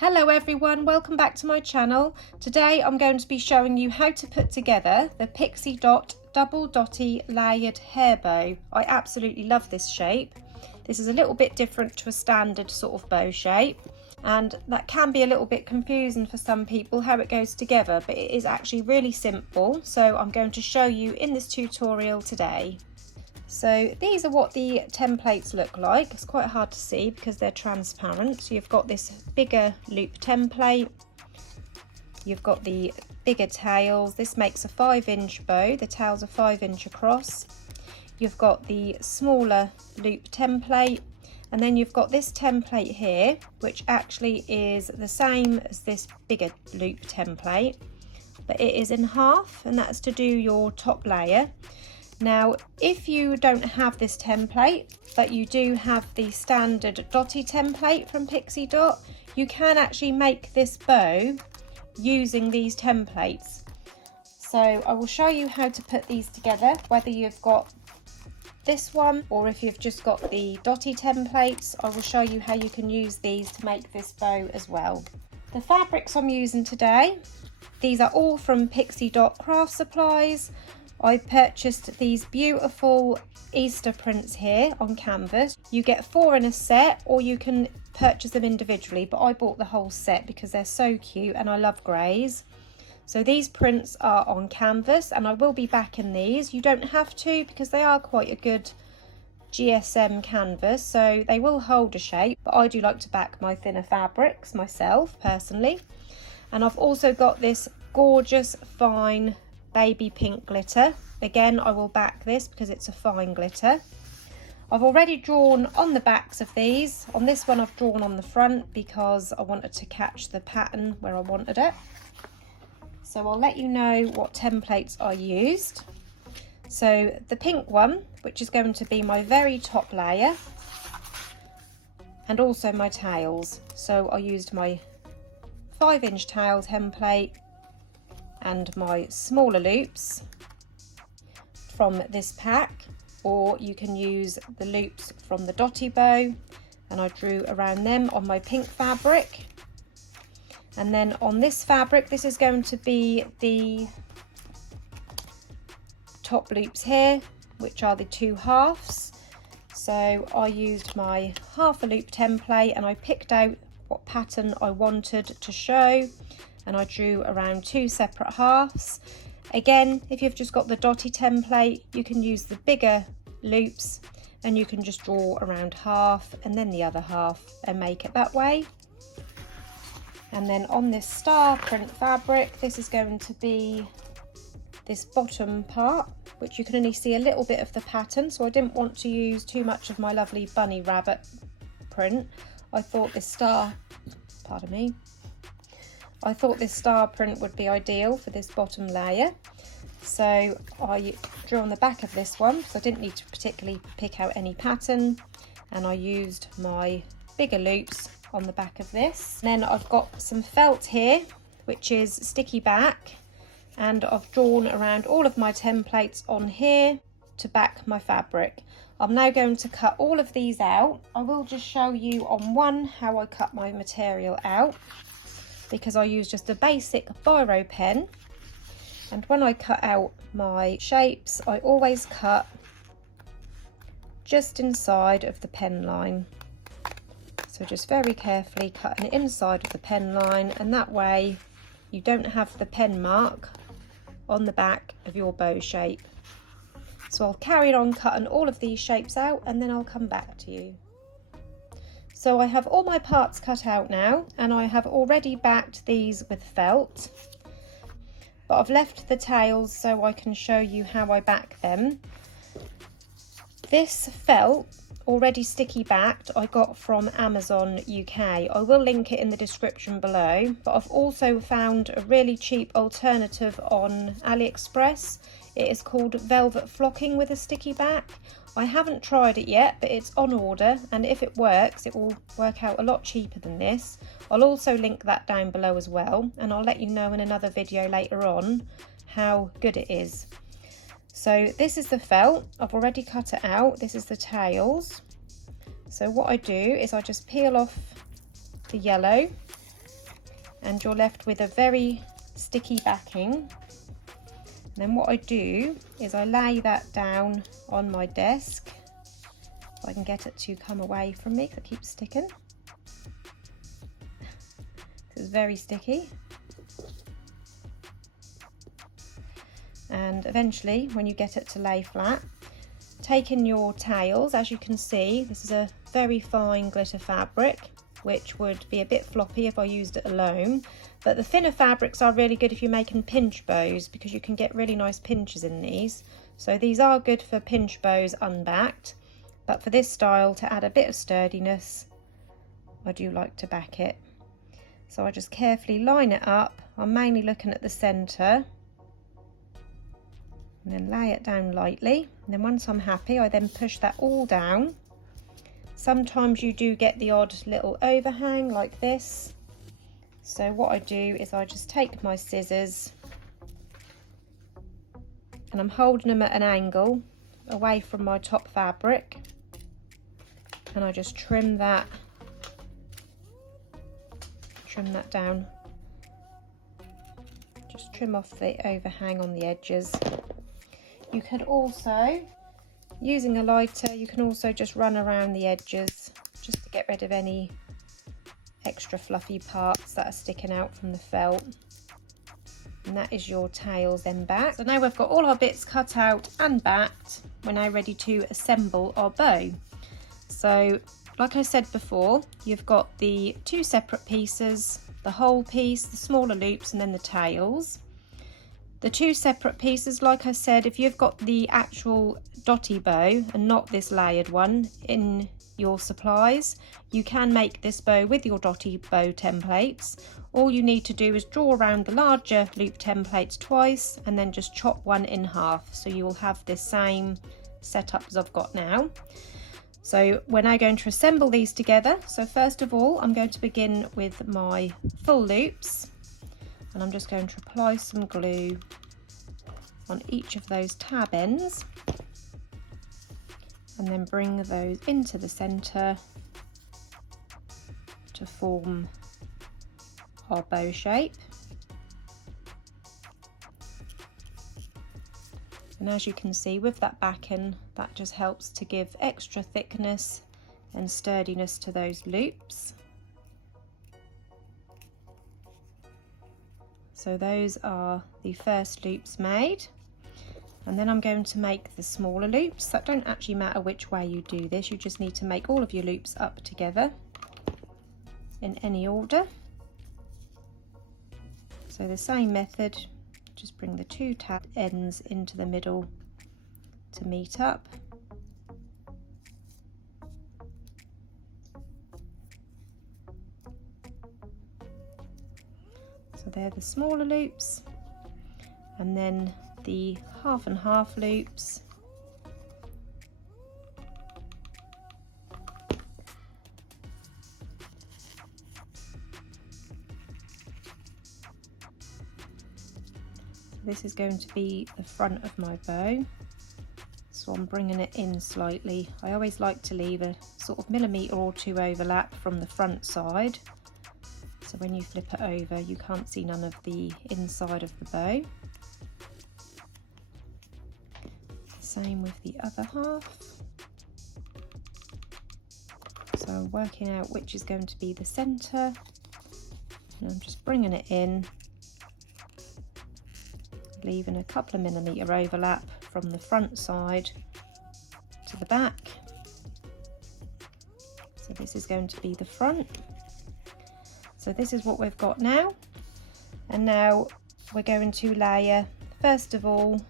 Hello everyone, welcome back to my channel. Today I'm going to be showing you how to put together the Pixie Dot double dotty layered hair bow. I absolutely love this shape. This is a little bit different to a standard sort of bow shape, and that can be a little bit confusing for some people how it goes together, but it is actually really simple. So I'm going to show you in this tutorial today. So these are what the templates look like. It's quite hard to see because they're transparent. So you've got this bigger loop template, you've got the bigger tails. This makes a 5-inch bow, the tails are 5-inch across. You've got the smaller loop template, and then you've got this template here, which actually is the same as this bigger loop template, but it is in half, and that's to do your top layer. Now, if you don't have this template, but you do have the standard dotty template from Pixie Dot, you can actually make this bow using these templates. So I will show you how to put these together, whether you've got this one or if you've just got the dotty templates. I will show you how you can use these to make this bow as well. The fabrics I'm using today, these are all from Pixie Dot craft supplies. I purchased these beautiful Easter prints here on canvas. You get 4 in a set, or you can purchase them individually, but I bought the whole set because they're so cute and I love greys. So these prints are on canvas, and I will be backing these. You don't have to because they are quite a good GSM canvas, so they will hold a shape, but I do like to back my thinner fabrics myself personally. And I've also got this gorgeous fine baby pink glitter. Again, I will back this because it's a fine glitter. I've already drawn on the backs of these. On this one I've drawn on the front because I wanted to catch the pattern where I wanted it. So I'll let you know what templates I used. So the pink one, which is going to be my very top layer, and also my tails. So I used my 5-inch tail template and my smaller loops from this pack, or you can use the loops from the dotty bow, and I drew around them on my pink fabric. And then on this fabric, this is going to be the top loops here, which are the 2 halves. So I used my half a loop template and I picked out what pattern I wanted to show, and I drew around 2 separate halves. Again, if you've just got the dotty template, you can use the bigger loops and you can just draw around half and then the other half and make it that way. And then on this star print fabric, this is going to be this bottom part, which you can only see a little bit of the pattern, so I didn't want to use too much of my lovely bunny rabbit print. I thought this star, pardon me, I thought this star print would be ideal for this bottom layer. So I drew on the back of this one because I didn't need to particularly pick out any pattern, and I used my bigger loops on the back of this. And then I've got some felt here, which is sticky back, and I've drawn around all of my templates on here to back my fabric. I'm now going to cut all of these out. I will just show you on one how I cut my material out, because I use just a basic biro pen, and when I cut out my shapes I always cut just inside of the pen line. So just very carefully cutting inside of the pen line, and that way you don't have the pen mark on the back of your bow shape. So I'll carry on cutting all of these shapes out and then I'll come back to you. So I have all my parts cut out now, and I have already backed these with felt, but I've left the tails so I can show you how I back them. This felt, already sticky backed, I got from Amazon UK. I will link it in the description below, but I've also found a really cheap alternative on AliExpress. It is called velvet flocking with a sticky back. I haven't tried it yet, but it's on order, and if it works, it will work out a lot cheaper than this. I'll also link that down below as well, and I'll let you know in another video later on how good it is. So this is the felt, I've already cut it out. This is the tails. So what I do is I just peel off the yellow and you're left with a very sticky backing. And then what I do is I lay that down on my desk. If I can get it to come away from me, because it keeps sticking. It's very sticky. And eventually, when you get it to lay flat, take in your tails. As you can see, this is a very fine glitter fabric, which would be a bit floppy if I used it alone. But the thinner fabrics are really good if you're making pinch bows, because you can get really nice pinches in these. So these are good for pinch bows unbacked. But for this style, to add a bit of sturdiness, I do like to back it. So I just carefully line it up. I'm mainly looking at the centre. And then lay it down lightly. And then once I'm happy, I then push that all down. Sometimes you do get the odd little overhang like this. So what I do is I just take my scissors and I'm holding them at an angle away from my top fabric. And I just trim that down. Just trim off the overhang on the edges. You can also, using a lighter, you can also just run around the edges just to get rid of any extra fluffy parts that are sticking out from the felt. And that is your tails then back. So now we've got all our bits cut out and backed, we're now ready to assemble our bow. So like I said before, you've got the two separate pieces, the whole piece, the smaller loops, and then the tails. The two separate pieces, like I said, if you've got the actual dotty bow and not this layered one in your supplies, you can make this bow with your dotty bow templates. All you need to do is draw around the larger loop templates twice and then just chop one in half, so you will have this same setup as I've got now. So we're now going to assemble these together. So first of all, I'm going to begin with my full loops. And I'm just going to apply some glue on each of those tab ends and then bring those into the centre to form our bow shape. And as you can see, with that backing, that just helps to give extra thickness and sturdiness to those loops. So those are the first loops made, and then I'm going to make the smaller loops. That don't actually matter which way you do this, you just need to make all of your loops up together in any order. So the same method, just bring the two tab ends into the middle to meet up. So they're the smaller loops, and then the half and half loops. This is going to be the front of my bow, so I'm bringing it in slightly. I always like to leave a sort of millimetre or two overlap from the front side, so when you flip it over you can't see none of the inside of the bow. Same with the other half. So I'm working out which is going to be the centre, and I'm just bringing it in, leaving a couple of millimetre overlap from the front side to the back. So this is going to be the front. So this is what we've got now, and now we're going to layer, first of all,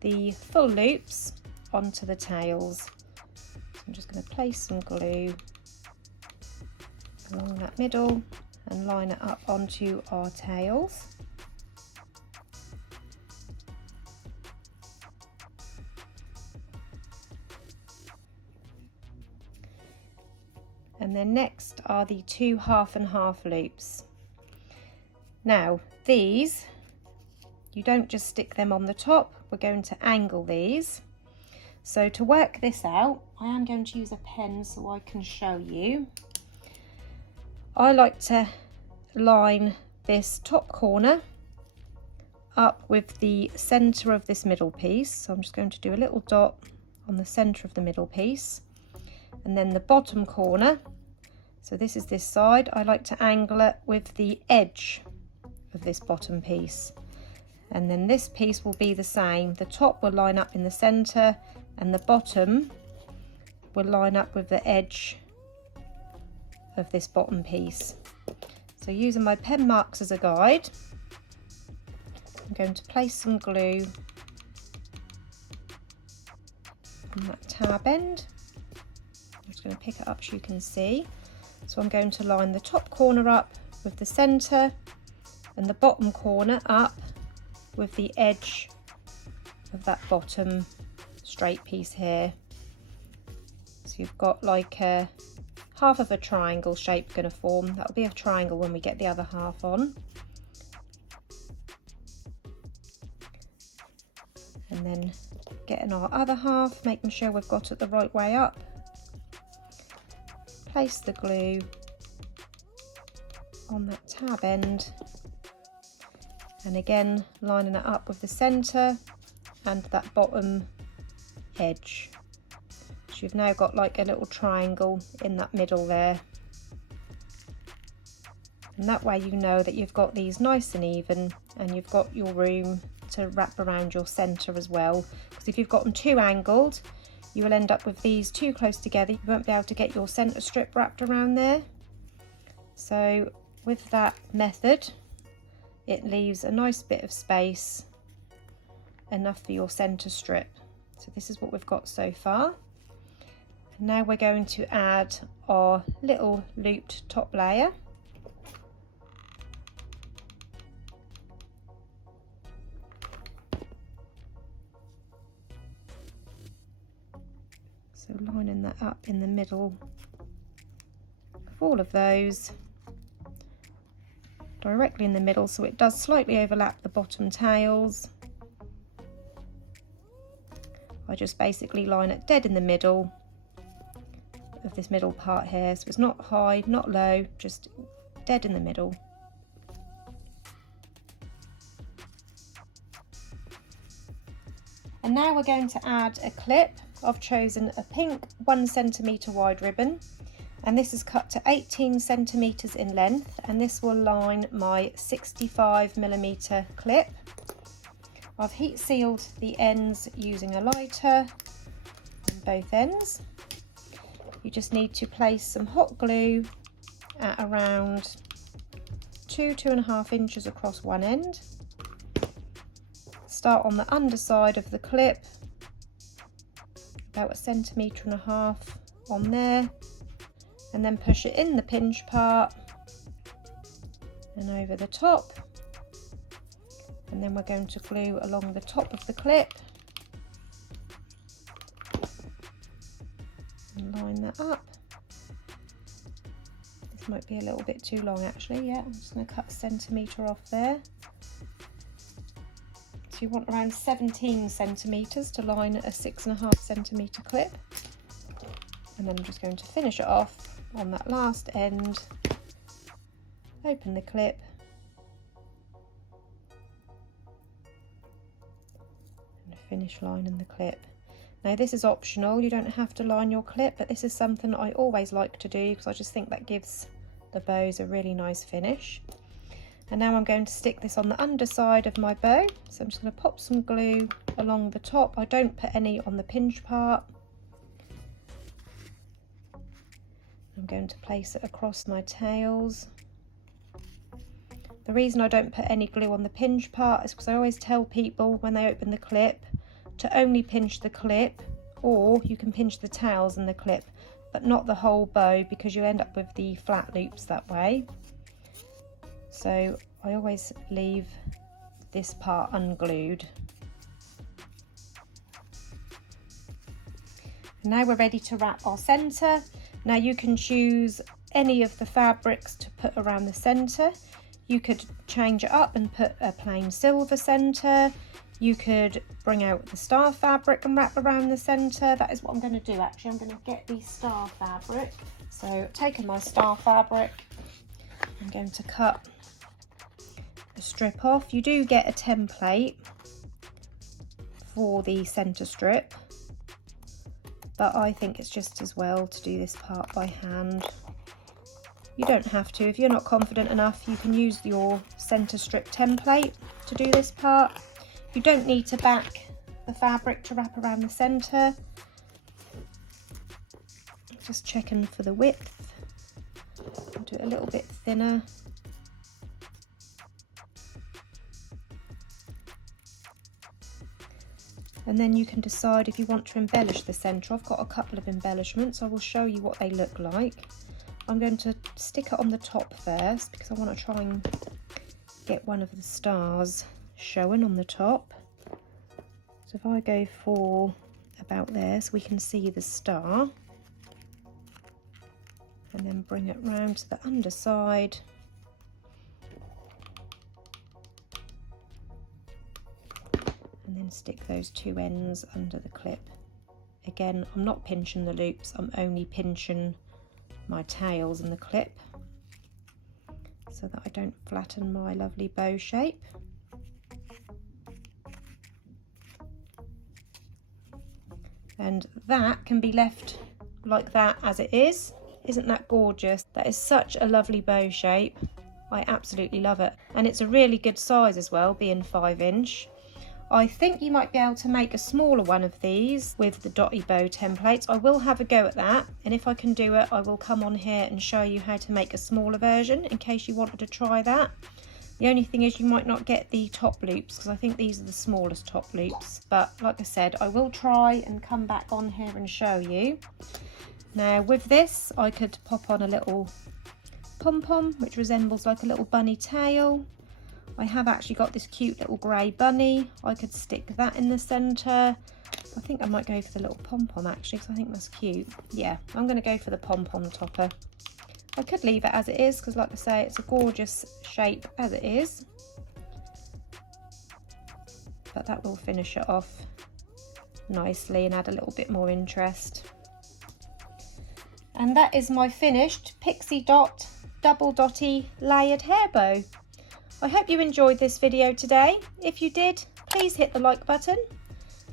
the full loops onto the tails. So I'm just going to place some glue along that middle and line it up onto our tails. And then next are the two half and half loops. Now these, you don't just stick them on the top, we're going to angle these. So to work this out, I am going to use a pen so I can show you. I like to line this top corner up with the center of this middle piece. So I'm just going to do a little dot on the center of the middle piece, and then the bottom corner, so this is this side, I like to angle it with the edge of this bottom piece. And then this piece will be the same. The top will line up in the center and the bottom will line up with the edge of this bottom piece. So using my pen marks as a guide, I'm going to place some glue on that tab end. I'm just going to pick it up so you can see. So I'm going to line the top corner up with the center and the bottom corner up with the edge of that bottom straight piece here. So you've got like a half of a triangle shape going to form. That'll be a triangle when we get the other half on. And then getting our other half, making sure we've got it the right way up. Place the glue on that tab end, and again lining it up with the center and that bottom edge. So you've now got like a little triangle in that middle there, and that way you know that you've got these nice and even, and you've got your room to wrap around your center as well, because if you've got them too angled, you will end up with these too close together. You won't be able to get your center strip wrapped around there. So with that method, it leaves a nice bit of space, enough for your center strip. So this is what we've got so far. Now we're going to add our little looped top layer. So lining that up in the middle of all of those, directly in the middle, so it does slightly overlap the bottom tails. I just basically line it dead in the middle of this middle part here, so it's not high, not low, just dead in the middle. And now we're going to add a clip. I've chosen a pink 1 centimetre wide ribbon, and this is cut to 18 centimetres in length, and this will line my 65mm clip. I've heat sealed the ends using a lighter on both ends. You just need to place some hot glue at around 2–2.5 inches across one end. Start on the underside of the clip, about 1.5 centimetres on there, and then push it in the pinch part and over the top, and then we're going to glue along the top of the clip and line that up. This might be a little bit too long actually, yeah, I'm just going to cut 1 centimetre off there. So you want around 17 centimetres to line a 6.5 centimetre clip, and then I'm just going to finish it off on that last end. Open the clip and finish lining the clip. Now this is optional, you don't have to line your clip, but this is something I always like to do because I just think that gives the bows a really nice finish. And now I'm going to stick this on the underside of my bow, so I'm just going to pop some glue along the top. I don't put any on the pinch part. I'm going to place it across my tails. The reason I don't put any glue on the pinch part is because I always tell people when they open the clip to only pinch the clip, or you can pinch the tails and the clip, but not the whole bow, because you end up with the flat loops that way. So I always leave this part unglued. And now we're ready to wrap our centre. Now you can choose any of the fabrics to put around the centre. You could change it up and put a plain silver centre. You could bring out the star fabric and wrap around the centre. That is what I'm going to do actually. I'm going to get the star fabric. So taking my star fabric, I'm going to cut the strip off. You do get a template for the centre strip, but I think it's just as well to do this part by hand. You don't have to. If you're not confident enough, you can use your centre strip template to do this part. You don't need to back the fabric to wrap around the centre. Just checking for the width. I'll do it a little bit thinner. And then you can decide if you want to embellish the centre. I've got a couple of embellishments. I will show you what they look like. I'm going to stick it on the top first because I want to try and get one of the stars showing on the top. So if I go for about there so we can see the star, and then bring it round to the underside. And then stick those two ends under the clip. Again, I'm not pinching the loops, I'm only pinching my tails and the clip so that I don't flatten my lovely bow shape. And that can be left like that as it is. Isn't that gorgeous? That is such a lovely bow shape. I absolutely love it. And it's a really good size as well, being 5-inch. I think you might be able to make a smaller one of these with the Dottie bow templates. I will have a go at that, and if I can do it, I will come on here and show you how to make a smaller version in case you wanted to try that. The only thing is you might not get the top loops because I think these are the smallest top loops. But like I said, I will try and come back on here and show you. Now with this, I could pop on a little pom-pom, which resembles like a little bunny tail. I have actually got this cute little grey bunny. I could stick that in the centre. I think I might go for the little pom-pom actually, because I think that's cute. Yeah, I'm going to go for the pom-pom topper. I could leave it as it is, because like I say, it's a gorgeous shape as it is. But that will finish it off nicely and add a little bit more interest. And that is my finished Pixie Dot Double Dotty Layered Hair Bow. I hope you enjoyed this video today. If you did, please hit the like button.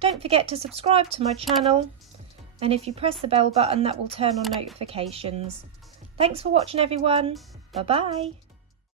Don't forget to subscribe to my channel. And if you press the bell button, that will turn on notifications. Thanks for watching everyone. Bye bye.